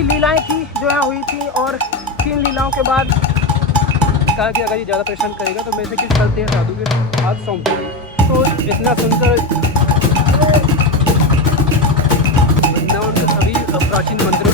सी लीलाएं थी जो यहाँ हुई थी, और 3 लीलाओं के बाद कहा कि अगर ये ज़्यादा परेशान करेगा तो मैं इसे किस चलते हैं साधु के हाथ सौंप दूँगी। तो इतना सुनकर वृंदावन के सभी प्राचीन मंदिरों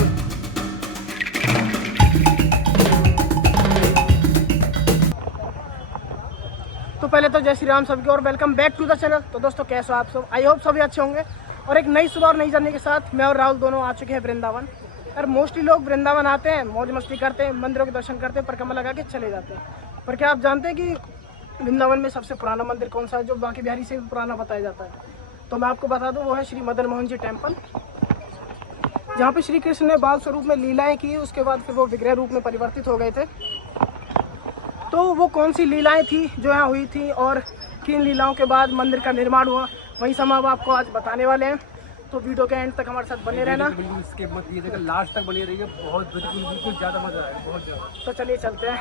तो पहले तो जय श्री राम सबकी, और welcome back to the channel. तो दोस्तों कैसे हो आप सब? आई होप सभी अच्छे होंगे। और एक नई सुबह और नई जर्नी के साथ मैं और राहुल दोनों आ चुके हैं वृंदावन। यार मोस्टली लोग वृंदावन आते हैं, मौज मस्ती करते हैं, मंदिरों के दर्शन करते हैं, परिक्रमा लगा के चले जाते हैं। पर क्या आप जानते हैं कि वृंदावन में सबसे पुराना मंदिर कौन सा है, जो बाकी बिहारी से भी पुराना बताया जाता है? तो मैं आपको बता दूँ, वो है श्री मदन मोहन जी टेम्पल, जहाँ पे श्री कृष्ण ने बाल स्वरूप में लीलाएँ की। उसके बाद फिर वो विग्रह रूप में परिवर्तित हो गए थे। तो वो कौन सी लीलाएं थी जो यहाँ हुई थी, और किन लीलाओं के बाद मंदिर का निर्माण हुआ, वही सब हम आपको आज बताने वाले हैं। तो वीडियो के एंड तक हमारे साथ बने रहना। बिल्कुल स्किप मत कीजिएगा, लास्ट तक बने रहिए। बहुत बिल्कुल ज़्यादा मज़ा आएगा, बहुत ज़्यादा। तो चलिए चलते हैं।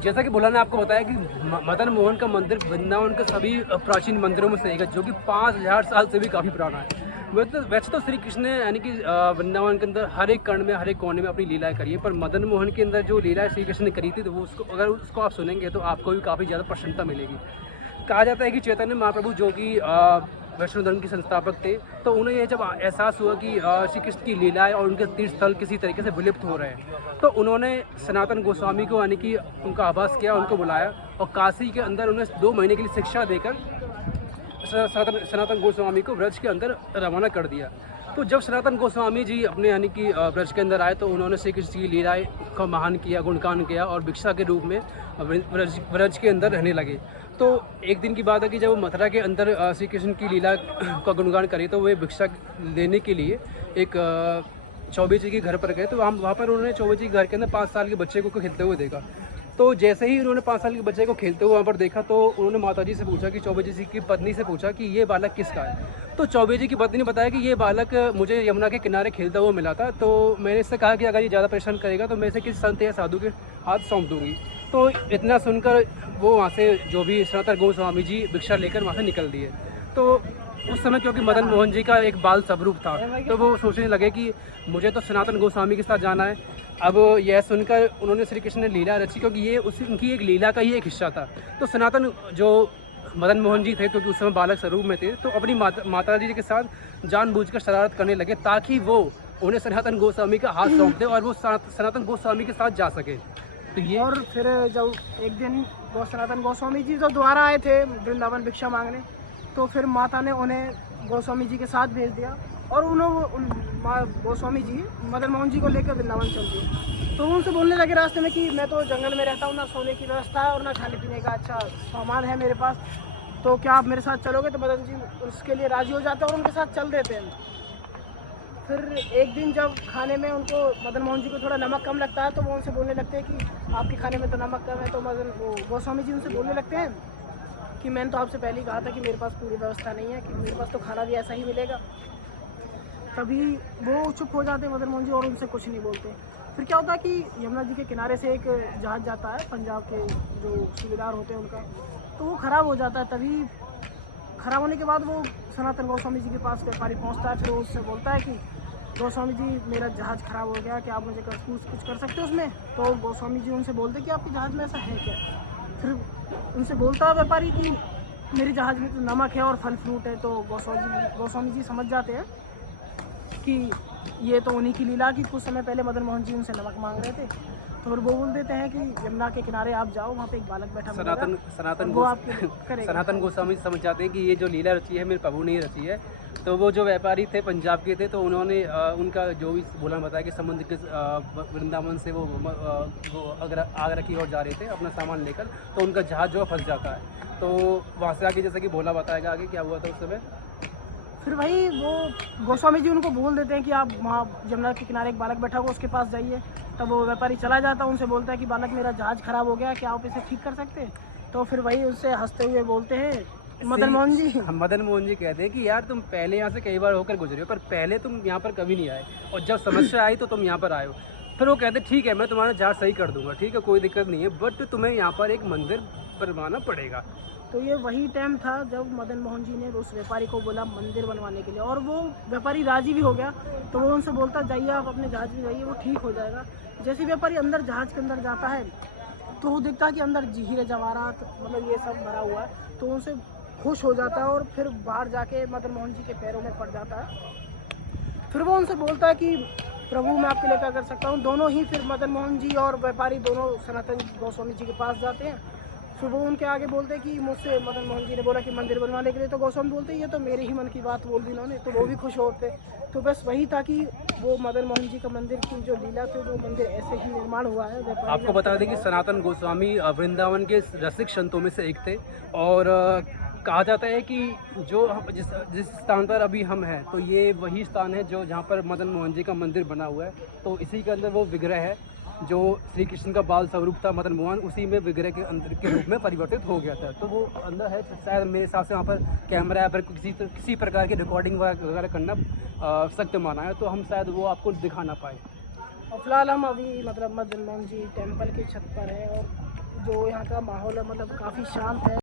जैसा कि भोला ने आपको बताया कि मदन मोहन का मंदिर वृंदावन के सभी प्राचीन मंदिरों में से एक है, जो कि 5000 साल से भी काफ़ी पुराना है। वैसे तो श्री कृष्ण ने यानी कि वृंदावन के अंदर हर एक कर्ण में, हर एक कोने में अपनी लीलाएं करी है, पर मदन मोहन के अंदर जो लीलाएं श्री कृष्ण ने करी थी, तो वो उसको आप सुनेंगे तो आपको भी काफ़ी ज़्यादा प्रसन्नता मिलेगी। कहा जाता है कि चैतन्य महाप्रभु, जो कि वैष्णव धर्म के संस्थापक थे, तो उन्हें यह जब एहसास हुआ कि श्री कृष्ण की लीलाएं और उनके तीर्थ स्थल किसी तरीके से विलुप्त हो रहे हैं, तो उन्होंने सनातन गोस्वामी को यानी कि उनका आभास किया, उनको बुलाया और काशी के अंदर उन्हें 2 महीने के लिए शिक्षा देकर सनातन गोस्वामी को ब्रज के अंदर रवाना कर दिया। तो जब सनातन गोस्वामी जी अपने यानी कि ब्रज के अंदर आए, तो उन्होंने श्री कृष्ण की लीलाएं का महान किया, गुणगान किया और भिक्षा के रूप में ब्रज के अंदर रहने लगे। तो एक दिन की बात है कि जब वो मथुरा के अंदर श्री कृष्ण की लीला का गुणगान करे, तो वे भिक्षा लेने के लिए एक चौबे जी के घर पर गए। तो वहाँ पर उन्होंने चौबे जी के घर के अंदर 5 साल के बच्चे को खेलते हुए देखा। तो जैसे ही उन्होंने 5 साल के बच्चे को खेलते हुए वहाँ पर देखा, तो उन्होंने माताजी से पूछा कि चौबे जी की पत्नी से पूछा कि ये बालक किसका है। तो चौबे जी की पत्नी ने बताया कि ये बालक मुझे यमुना के किनारे खेलता हुआ मिला था। तो मैंने इससे कहा कि अगर ये ज़्यादा परेशान करेगा तो मैं इसे किसी संत या साधु के हाथ सौंप दूँगी। तो इतना सुनकर वो वहाँ से, जो भी सनातन गोस्वामी जी भिक्षा लेकर वहाँ से निकल दिए। तो उस समय क्योंकि मदन मोहन जी का एक बाल स्वरूप था, तो वो सोचने लगे कि मुझे तो सनातन गोस्वामी के साथ जाना है। अब यह सुनकर उन्होंने श्री कृष्ण ने लीला रची, क्योंकि ये उनकी एक लीला का ही एक हिस्सा था। तो सनातन जो मदन मोहन जी थे, क्योंकि उस समय बालक स्वरूप में थे, तो अपनी माता जी के साथ जानबूझकर शरारत करने लगे, ताकि वो उन्हें सनातन गोस्वामी का हाथ सौंप दे और वो सनातन गोस्वामी के साथ जा सके। तो ये, और फिर जब एक दिन सनातन गोस्वामी जी जब दोबारा आए थे वृंदावन भिक्षा मांगने, तो फिर माता ने उन्हें गोस्वामी जी के साथ भेज दिया, और गोस्वामी जी मदन मोहन जी को लेकर वृंदावन चल दिए। तो उनसे बोलने लगे रास्ते में कि मैं तो जंगल में रहता हूँ, ना सोने की व्यवस्था है और ना खाने पीने का अच्छा सामान है मेरे पास, तो क्या आप मेरे साथ चलोगे? तो मदन जी उसके लिए राजी हो जाते हैं और उनके साथ चल देते हैं। फिर एक दिन जब खाने में उनको मदन मोहन जी को थोड़ा नमक कम लगता है, तो वो उनसे बोलने लगते हैं कि आपके खाने में तो नमक कम है। तो गोस्वामी जी उनसे बोलने लगते हैं कि मैंने तो आपसे पहले ही कहा था कि मेरे पास पूरी व्यवस्था नहीं है, कि मेरे पास तो खाना भी ऐसा ही मिलेगा। तभी वो चुप हो जाते हैं मदन मोहन जी, और उनसे कुछ नहीं बोलते। फिर क्या होता है कि यमुना जी के किनारे से एक जहाज़ जाता है, पंजाब के जो सूबेदार होते हैं उनका, तो वो ख़राब हो जाता है। तभी ख़राब होने के बाद वो सनातन गोस्वामी जी के पास व्यापारी पहुंचता है। फिर वो उससे बोलता है कि गोस्वामी जी मेरा जहाज़ ख़राब हो गया, क्या आप मुझे कुछ कर सकते हो उसमें? तो गोस्वामी जी उनसे बोलते कि आपके जहाज़ में ऐसा है क्या? फिर उनसे बोलता है व्यापारी कि मेरे जहाज़ में तो नमक है और फल फ्रूट है। तो गोस्वामी जी समझ जाते हैं कि ये तो उन्हीं की लीला, कि कुछ समय पहले मदन मोहन जी उनसे नमक मांग रहे थे। तो फिर वो बोल देते हैं कि यमुना के किनारे आप जाओ, वहाँ पे एक बालक बैठा सनातन गोस्वामी समझ जाते हैं कि ये जो लीला रची है मेरे प्रभु ने रची है। तो वो जो व्यापारी थे पंजाब के थे, तो उन्होंने उनका जो भी बोला बताया कि समुद्र के वृंदावन से वो आगरा की ओर जा रहे थे अपना सामान लेकर, तो उनका जहाज़ जो है फंस जाता है। तो वहाँ से आगे, जैसा कि भोला बताएगा आगे क्या हुआ था उस समय। फिर वही वो गोस्वामी जी उनको बोल देते हैं कि आप वहाँ यमुना के किनारे एक बालक बैठा हुआ उसके पास जाइए। तब वो व्यापारी चला जाता है, उनसे बोलता है कि बालक मेरा जहाज़ ख़राब हो गया, क्या आप इसे ठीक कर सकते हैं? तो फिर वही उससे हंसते हुए बोलते हैं मदन मोहन जी कहते हैं कि यार तुम पहले यहाँ से कई बार होकर गुजरे हो, पर पहले तुम यहाँ पर कभी नहीं आए, और जब समस्या आई तो तुम यहाँ पर आए हो। फिर वो कहते ठीक है, मैं तुम्हारा जहाज़ सही कर दूंगा, ठीक है कोई दिक्कत नहीं है, बट तुम्हें यहाँ पर एक मंदिर बनवाना पड़ेगा। तो ये वही टाइम था जब मदन मोहन जी ने उस व्यापारी को बोला मंदिर बनवाने के लिए, और वो व्यापारी राजी भी हो गया। तो वो उनसे बोलता जाइए आप अपने जहाज में जाइए, वो ठीक हो जाएगा। जैसे व्यापारी अंदर जहाज के अंदर जाता है तो वो देखता है कि अंदर हीरे जवाहरात मतलब ये सब भरा हुआ है, तो उनसे खुश हो जाता है और फिर बाहर जाके मदन मोहन जी के पैरों में पड़ जाता है। फिर वो उनसे बोलता है कि प्रभु मैं आपके लिए क्या कर सकता हूँ। दोनों ही फिर मदन मोहन जी और व्यापारी दोनों सनातन गोस्वामी जी के पास जाते हैं। फिर वो उनके आगे बोलते हैं कि मुझसे मदन मोहन जी ने बोला कि मंदिर बनवाने के लिए, तो गोस्वामी बोलते हैं ये तो मेरे ही मन की बात बोल दी इन्होंने, तो वो भी खुश होते। तो बस वही था कि वो मदन मोहन जी का मंदिर की जो लीला थी वो मंदिर ऐसे ही निर्माण हुआ है। व्यापारी आपको बता दें कि सनातन गोस्वामी वृंदावन के रसिक संतों में से एक थे, और कहा जाता है कि जो जिस स्थान पर अभी हम हैं तो ये वही स्थान है जो जहाँ पर मदन मोहन जी का मंदिर बना हुआ है। तो इसी के अंदर वो विग्रह है जो श्री कृष्ण का बाल स्वरूप था मदन मोहन, उसी में विग्रह के अंदर के रूप में परिवर्तित हो गया था। तो वो अंदर है, शायद मेरे हिसाब से वहाँ पर कैमरा या फिर किसी प्रकार की रिकॉर्डिंग वगैरह करना सख्त माना है, तो हम शायद वो आपको दिखा ना पाए। और फिलहाल हम अभी मतलब मदन मोहन जी टेम्पल की छत पर है, और जो यहाँ का माहौल है मतलब काफ़ी शांत है।